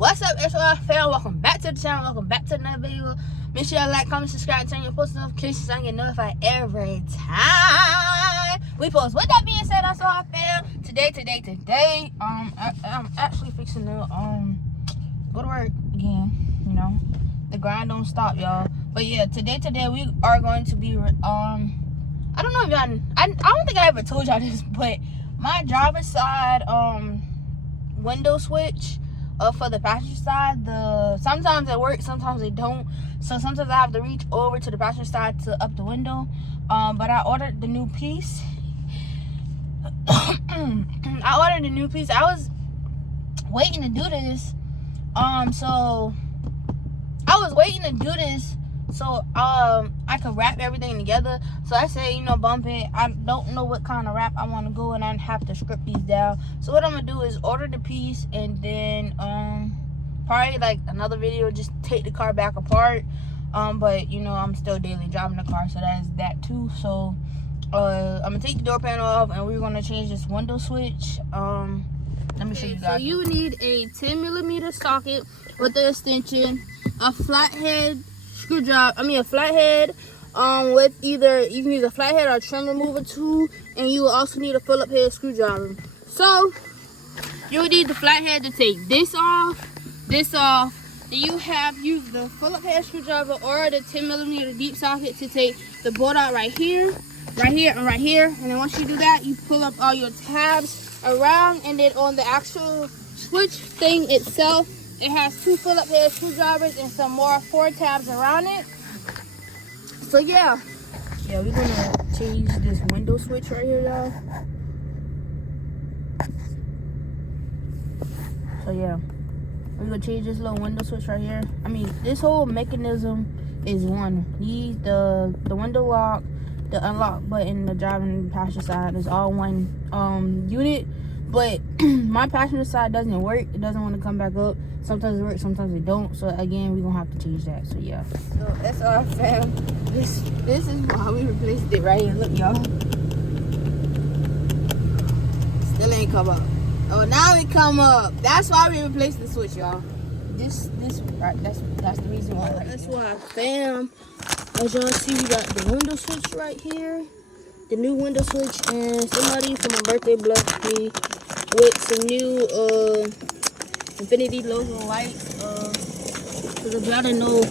What's up, SOI fam? Welcome back to the channel. Welcome back to another video. Make sure you like, comment, subscribe, turn your post notifications so you get notified every time we post. With that being said, SOI fam, today, I'm actually fixing to go to work again. You know, the grind don't stop, y'all. But yeah, today we are going to be I don't know if y'all, I don't think I ever told y'all this, but my driver's side window switch for the passenger side, sometimes it works, sometimes it don't. So sometimes I have to reach over to the passenger side to up the window. But I ordered the new piece. I was waiting to do this. So I could wrap everything together. So I say, you know, bump it. I don't know what kind of wrap I want to go, and I have to script these down. So what I'm gonna do is order the piece, and then probably like another video, just take the car back apart. But you know, I'm still daily driving the car, so that is that too. So I'm gonna take the door panel off, and we're gonna change this window switch. Let me show you guys. So you need a 10mm socket with the extension, a flathead screwdriver. A flathead with either, you can use a flathead or a trim remover tool, and you will also need a Phillips head screwdriver. So you will need the flathead to take this off. Then you use the Phillips head screwdriver or the 10mm deep socket to take the bolt out right here, and right here. And then once you do that, you pull up all your tabs around, and then on the actual switch thing itself, it has 2 Phillips head screwdrivers and some more 4 tabs around it. So yeah, we're gonna change this window switch right here, y'all. So yeah, we're gonna change this little window switch right here. This whole mechanism is one. The window lock, the unlock button, the driving and passenger side is all one unit. But my passenger side doesn't work. It doesn't want to come back up. Sometimes it works, sometimes it don't. So again, we're gonna have to change that. So yeah. So that's our fam. This is why we replaced it right here. Look, y'all. Still ain't come up. Oh, now it come up. That's why we replaced the switch, y'all. This right. That's the reason why. Right, that's why, fam. As y'all see, we got the window switch right here. The new window switch, and somebody for my birthday blessed me with some new Infiniti logo lights. Cause if y'all didn't know,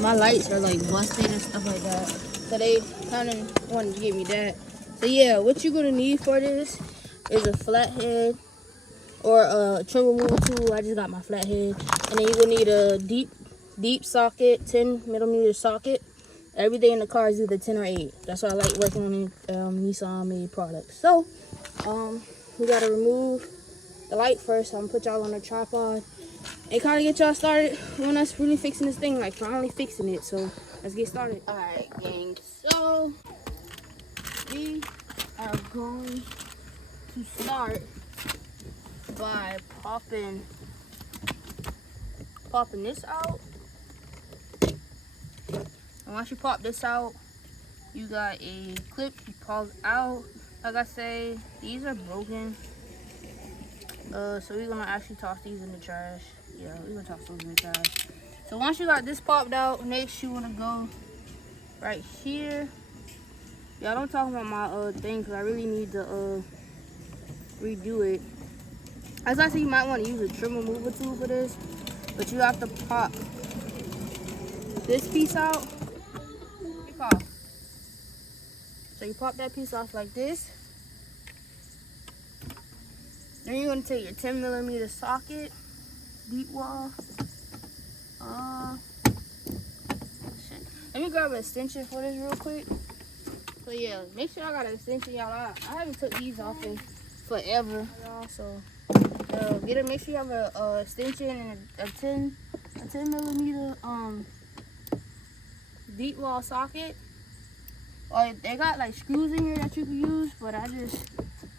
my lights are like busted and stuff like that. So they kind of wanted to give me that. So yeah, what you're gonna need for this is a flathead or a trim removal tool. I just got my flathead, and then you're gonna need a deep socket, 10mm socket. Everything in the car is either 10 or 8. That's why I like working on Nissan made products. So, we gotta remove the light first. I'm gonna put y'all on a tripod and kind of get y'all started when us really fixing this thing, like finally fixing it. So, let's get started. Alright, gang. So, we are going to start by popping this out. And once you pop this out, you got a clip, you pop out. Like I say, these are broken. So we're gonna actually toss these in the trash. Yeah, we're gonna toss those in the trash. So once you got this popped out, next you wanna go right here. Y'all don't talk about my thing, because I really need to redo it. As I say, you might want to use a trim remover tool for this, but you have to pop this piece out. So you pop that piece off like this. Then you're gonna take your 10mm socket, deep wall. Let me grab an extension for this real quick. So yeah, make sure I got an extension, y'all. I haven't took these off in forever, y'all. So make sure you have a extension and a 10mm deep wall socket. Or they got like screws in here that you can use, but I just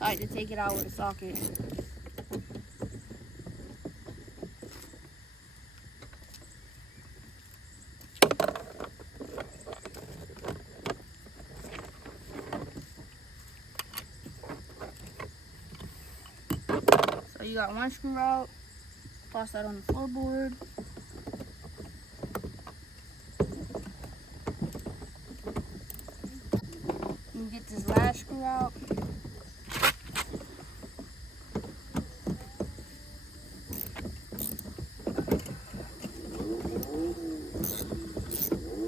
like to take it out with a socket. So you got one screw out, Toss that on the floorboard. And get this last screw out.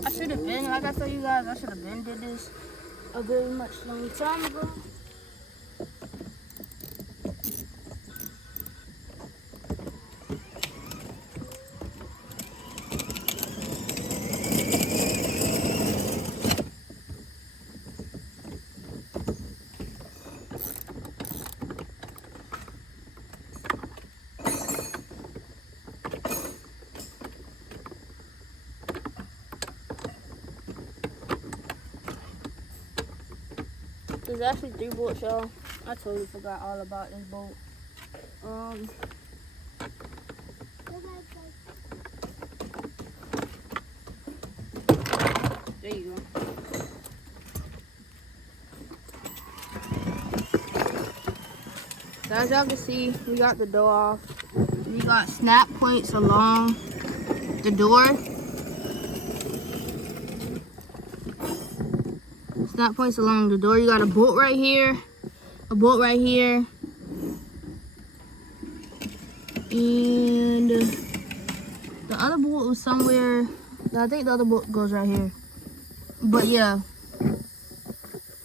I should have been, like I told you guys, I should have been did this a very much long time ago. There's actually 3 bolts, y'all. I totally forgot all about this bolt. There you go. So as y'all can see, we got the door off. We got snap points along the door. Snap points along the door. You got a bolt right here, a bolt right here, and the other bolt was somewhere. I think the other bolt goes right here. But yeah,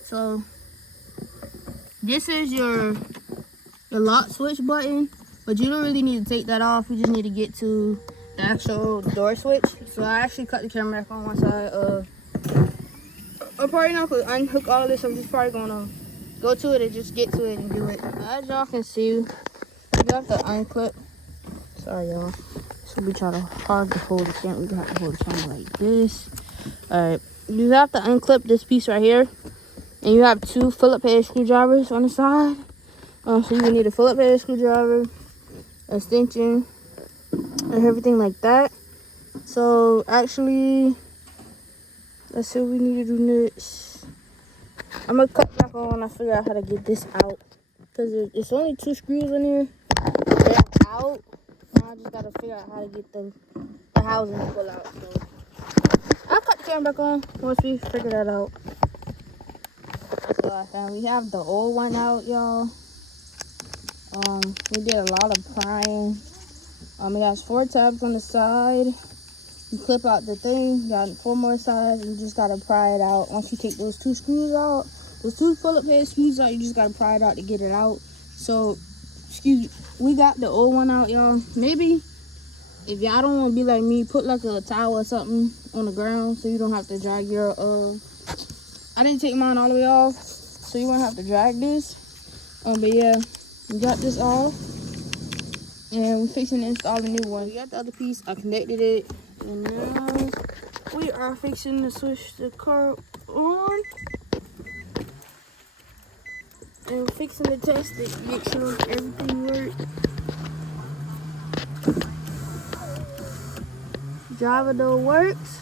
so this is your lock switch button, but you don't really need to take that off. You just need to get to the actual door switch. So I actually cut the camera back on one side. I'm probably not gonna unhook all of this. I'm just probably gonna go to it and just get to it and do it. As y'all can see, you have to unclip. Sorry, y'all. So we try to hard to hold the camera. We have to hold the camera like this. All right, you have to unclip this piece right here, and you have 2 Phillips head screwdrivers on the side. So you will need a Phillips head screwdriver, extension, and everything like that. So actually, let's see what we need to do next. I'm gonna cut back on when I figure out how to get this out, because it's only 2 screws in here. They're out. Now I just gotta figure out how to get the housing to pull out. So I'll cut the camera back on once we figure that out. So I found we have the old one out, y'all. We did a lot of prying. It has 4 tabs on the side. You clip out the thing, you got 4 more sides, and you just gotta pry it out. Once you take those 2 screws out, those 2 Phillips head screws out, you just gotta pry it out to get it out. So, excuse me, we got the old one out, y'all. Maybe if y'all don't want to be like me, put like a towel or something on the ground so you don't have to drag your I didn't take mine all the way off, so you won't have to drag this. But yeah, we got this off, and we're fixing to install a new one. We got the other piece, I connected it, and now we are fixing to switch the car on. And we're fixing to test it, make sure everything works. Driver door works.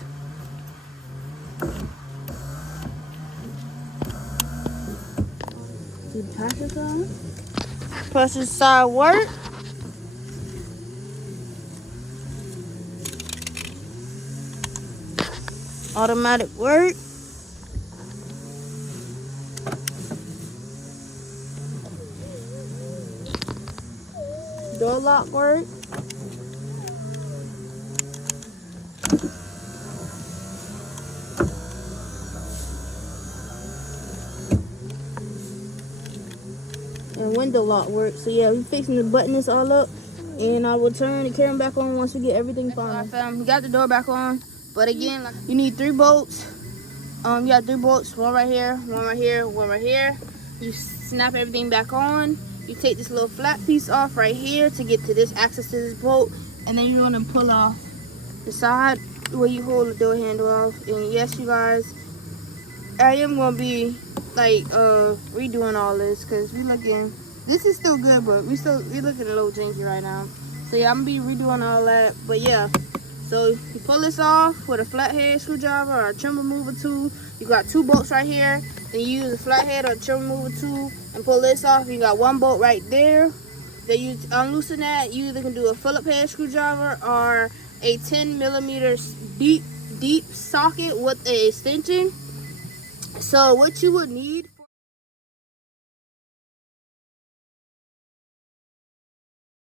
The passenger side. Passenger side work. Automatic work. Door lock work. And window lock work. So yeah, we're fixing to button this all up, and I will turn the camera back on once we get everything fine. We got the door back on, but again, like, you need 3 bolts. You got 3 bolts, one right here, one right here, one right here. You snap everything back on. You take this little flat piece off right here to get to this access to this bolt, and then you're gonna pull off the side where you hold the door handle off. And yes, you guys, I am gonna be like redoing all this, because this is still good, but we looking a little janky right now. So yeah, I'm gonna be redoing all that. But yeah, so you pull this off with a flathead screwdriver or a trim remover tool. You got 2 bolts right here. Then you use a flathead or a trim remover tool and pull this off. You got 1 bolt right there. Then you unloosen that. You either can do a Phillips head screwdriver or a 10mm deep socket with an extension. So what you would need